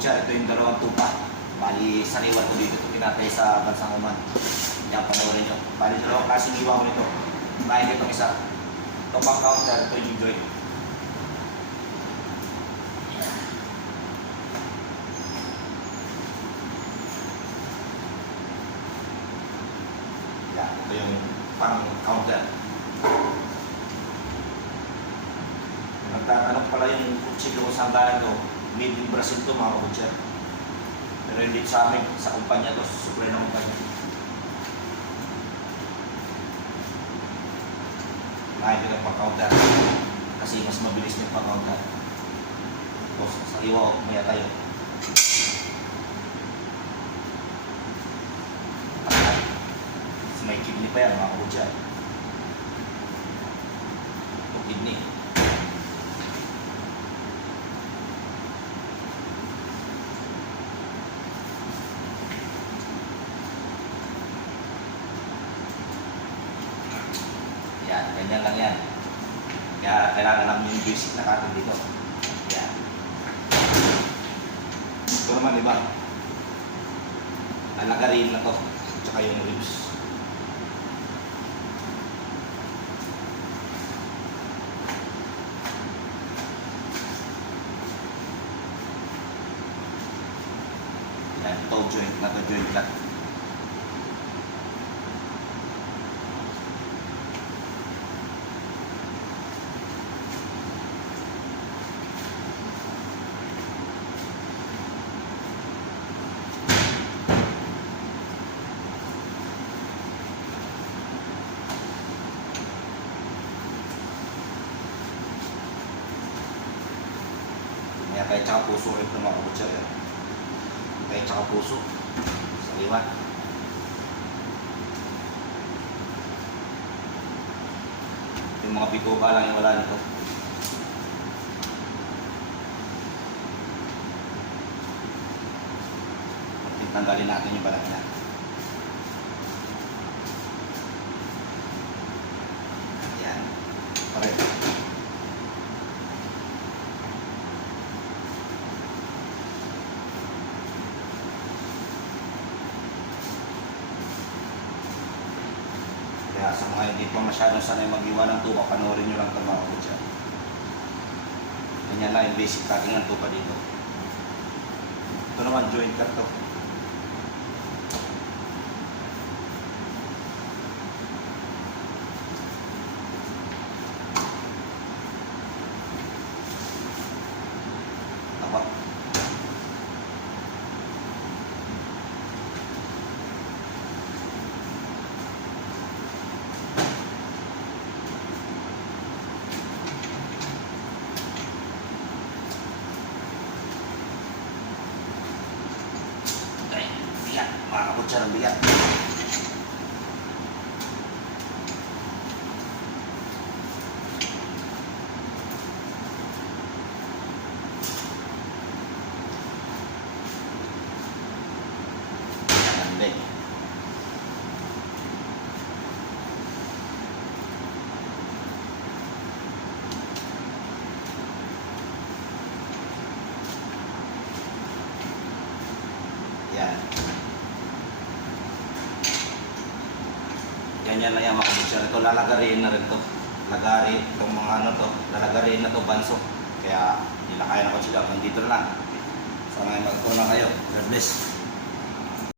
kabutsa, ito yung dalawang tupa. Bali, sariwan ko dito ito pinatay sa bansang Oman. Yan, panoorin nyo. Bali, dalawang klaseng iwa ko nito. Lain dito isa. Ito pang counter, ito yung joint. Yan, ito yung pang counter. Nagtatanong pala yung kutsilyo ko sa hangganan ko, made in Brazil to mga kabutsa. Pero hindi sa amin, sa kumpanya to, supply ng kumpanya. Lahat yung pang-counter kasi mas mabilis yung pang-counter. Tapos sa iwa, umaya tayo. Kasi may kidney pa yan mga kabutsa. Ito kidney. Yan, ganyan lang yan. Kaya kailangan lang yung basic na cutting dito. Yan. Ito naman, diba? Alagarin na to. Tsaka yung ribs. Yan, toe joint na to, joint lang. Kaya tayo tsaka puso rin ng mga kabutsa yan. Tayo tsaka puso. Sa iwan. Yung mga bituka lang yung wala nito. Tanggalin natin yung balat niya. Yan. Okay. Kaya sa mga hindi pa masyadong sanay mag-iwa ng tupa, panoorin nyo lang ito mga kabutsa. Ganyan lang yung basic cutting ng tupa dito. Ito naman joint cut to. Tapa. Mga kabutsa ng bigat. Yan. Ganyan lang yung mga kabutsa. Ito lalagarin na rin to. Lagarin itong mga ano to. Lalagarin na to banso. Kaya hindi na kaya na ko sila. Nandito na lang. Sana magtunan kayo. God bless.